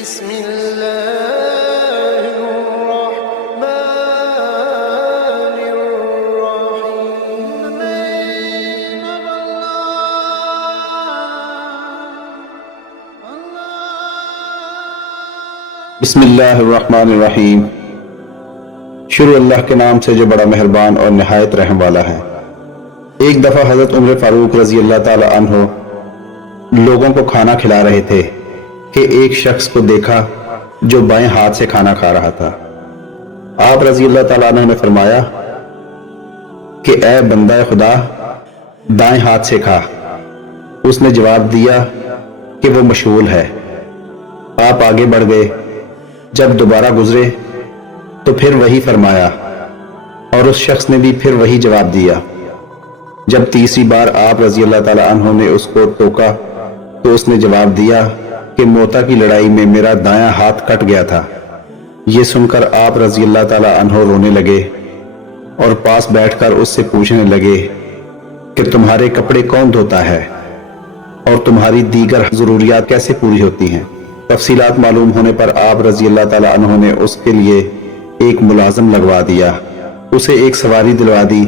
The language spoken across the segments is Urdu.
بسم اللہ الرحمن الرحیم بسم اللہ الرحمن الرحیم۔ شروع اللہ کے نام سے جو بڑا مہربان اور نہایت رحم والا ہے۔ ایک دفعہ حضرت عمر فاروق رضی اللہ تعالی عنہ لوگوں کو کھانا کھلا رہے تھے کہ ایک شخص کو دیکھا جو بائیں ہاتھ سے کھانا کھا رہا تھا۔ آپ رضی اللہ تعالی عنہ نے فرمایا کہ اے بندہ خدا، دائیں ہاتھ سے کھا۔ اس نے جواب دیا کہ وہ مشغول ہے۔ آپ آگے بڑھ گئے۔ جب دوبارہ گزرے تو پھر وہی فرمایا اور اس شخص نے بھی پھر وہی جواب دیا۔ جب تیسری بار آپ رضی اللہ تعالی عنہ نے اس کو ٹوکا تو اس نے جواب دیا کہ موتا کی لڑائی میں میرا دایاں ہاتھ کٹ گیا تھا۔ یہ سن کر آپ رضی اللہ تعالی عنہ رونے لگے اور پاس بیٹھ کر اس سے پوچھنے لگے کہ تمہارے کپڑے کون دھوتا ہے اور تمہاری دیگر ضروریات کیسے پوری ہوتی ہیں؟ تفصیلات معلوم ہونے پر آپ رضی اللہ تعالی عنہ نے اس کے لیے ایک ملازم لگوا دیا، اسے ایک سواری دلوا دی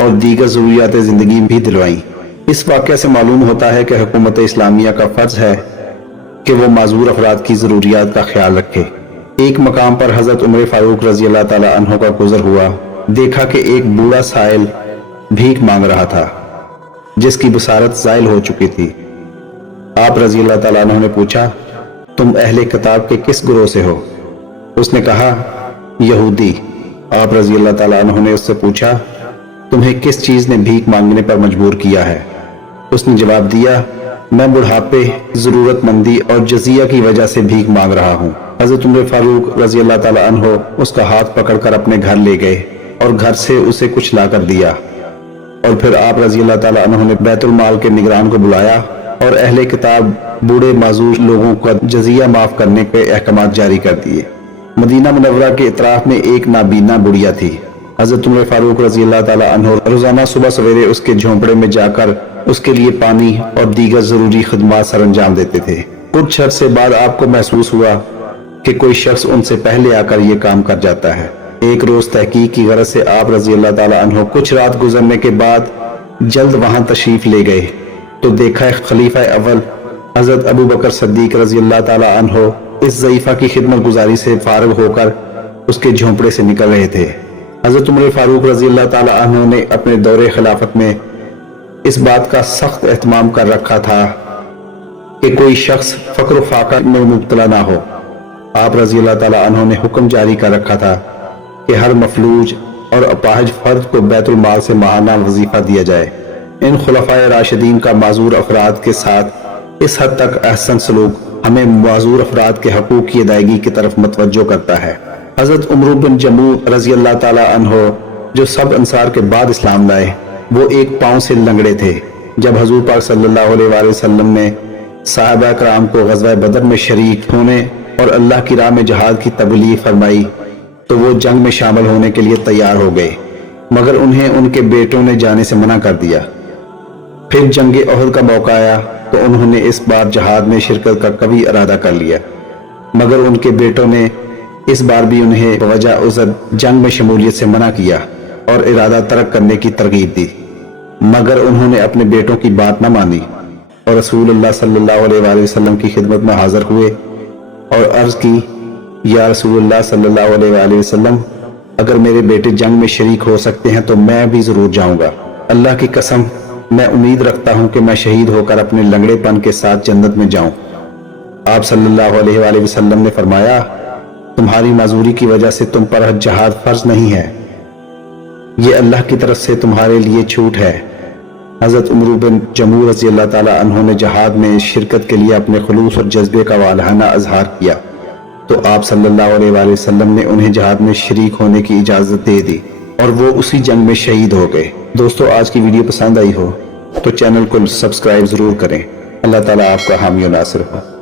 اور دیگر ضروریات زندگی بھی دلوائیں۔ اس واقعہ سے معلوم ہوتا ہے کہ حکومت اسلامیہ کا فرض ہے کہ وہ معذور افراد کی ضروریات کا خیال رکھے۔ ایک مقام پر حضرت عمر فاروق رضی اللہ تعالی عنہ کا گزر ہوا، دیکھا کہ ایک بوڑھا سائل بھیک مانگ رہا تھا جس کی بصارت زائل ہو چکی تھی۔ آپ رضی اللہ تعالی عنہ نے پوچھا، تم اہل کتاب کے کس گروہ سے ہو؟ اس نے کہا، یہودی۔ آپ رضی اللہ تعالی عنہ نے اس سے پوچھا، تمہیں کس چیز نے بھیک مانگنے پر مجبور کیا ہے؟ اس نے جواب دیا، میں بڑھاپے، ضرورت مندی اور جزیہ کی وجہ سے بھیک مانگ رہا ہوں۔ حضرت عمر فاروق رضی اللہ تعالی عنہ اس کا ہاتھ پکڑ کر اپنے گھر لے گئے اور گھر سے اسے کچھ لا کر دیا، اور پھر آپ رضی اللہ تعالی عنہ نے بیت المال کے نگران کو بلایا اور اہل کتاب بوڑھے معذور لوگوں کا جزیہ معاف کرنے کے احکامات جاری کر دیے۔ مدینہ منورہ کے اطراف میں ایک نابینا بڑھیا تھی۔ حضرت عمر فاروق رضی اللہ تعالی عنہ روزانہ صبح سویرے اس کے جھونپڑے میں جا کر اس کے لیے پانی اور دیگر ضروری خدمات سر انجام دیتے تھے۔ کچھ عرصے بعد آپ کو محسوس ہوا کہ کوئی شخص ان سے پہلے آ کر یہ کام کر جاتا ہے۔ ایک روز تحقیق کی غرض سے آپ رضی اللہ تعالی عنہ کچھ رات گزرنے کے بعد جلد وہاں تشریف لے گئے تو دیکھا خلیفہ اول حضرت ابو بکر صدیق رضی اللہ تعالی عنہ اس ضعیفہ کی خدمت گزاری سے فارغ ہو کر اس کے جھونپڑے سے نکل رہے تھے۔ حضرت عمر فاروق رضی اللہ تعالی عنہ نے اپنے دور خلافت میں اس بات کا سخت اہتمام کر رکھا تھا کہ کوئی شخص فقر و فاقہ میں مبتلا نہ ہو۔ آپ رضی اللہ تعالی عنہ نے حکم جاری کر رکھا تھا کہ ہر مفلوج اور اپاہج فرد کو بیت المال سے ماہانہ وظیفہ دیا جائے۔ ان خلفائے راشدین کا معذور افراد کے ساتھ اس حد تک احسن سلوک ہمیں معذور افراد کے حقوق کی ادائیگی کی طرف متوجہ کرتا ہے۔ حضرت عمرو بن جموع رضی اللہ تعالی عنہ جو سب انصار کے بعد اسلام لائے، وہ ایک پاؤں سے لنگڑے تھے۔ جب حضور پاک صلی اللہ علیہ وآلہ وسلم نے صحابہ کرام کو غزوہ بدر میں شریک ہونے اور اللہ کی راہ میں جہاد کی تبلیغ فرمائی تو وہ جنگ میں شامل ہونے کے لیے تیار ہو گئے، مگر انہیں ان کے بیٹوں نے جانے سے منع کر دیا۔ پھر جنگ احد کا موقع آیا تو انہوں نے اس بار جہاد میں شرکت کا کبھی ارادہ کر لیا، مگر ان کے بیٹوں نے اس بار بھی انہیں بوجہ عذر جنگ میں شمولیت سے منع کیا اور ارادہ ترک کرنے کی ترغیب دی، مگر انہوں نے اپنے بیٹوں کی بات نہ مانی اور رسول اللہ صلی اللہ علیہ وآلہ وسلم کی خدمت میں حاضر ہوئے اور عرض کی، یا رسول اللہ صلی اللہ علیہ وآلہ وسلم، اگر میرے بیٹے جنگ میں شریک ہو سکتے ہیں تو میں بھی ضرور جاؤں گا۔ اللہ کی قسم، میں امید رکھتا ہوں کہ میں شہید ہو کر اپنے لنگڑے پن کے ساتھ جنت میں جاؤں۔ آپ صلی اللہ علیہ وآلہ وسلم نے فرمایا، تمہاری معذوری کی وجہ سے تم پر جہاد فرض نہیں ہے، یہ اللہ کی طرف سے تمہارے لیے چھوٹ ہے۔ حضرت عمرو بن جموع رضی اللہ تعالی عنہ نے جہاد میں شرکت کے لیے اپنے خلوص اور جذبے کا والہانہ اظہار کیا تو آپ صلی اللہ علیہ وآلہ وسلم نے انہیں جہاد میں شریک ہونے کی اجازت دے دی اور وہ اسی جنگ میں شہید ہو گئے۔ دوستو، آج کی ویڈیو پسند آئی ہو تو چینل کو سبسکرائب ضرور کریں۔ اللہ تعالیٰ آپ کا حامی و ناصر ہو۔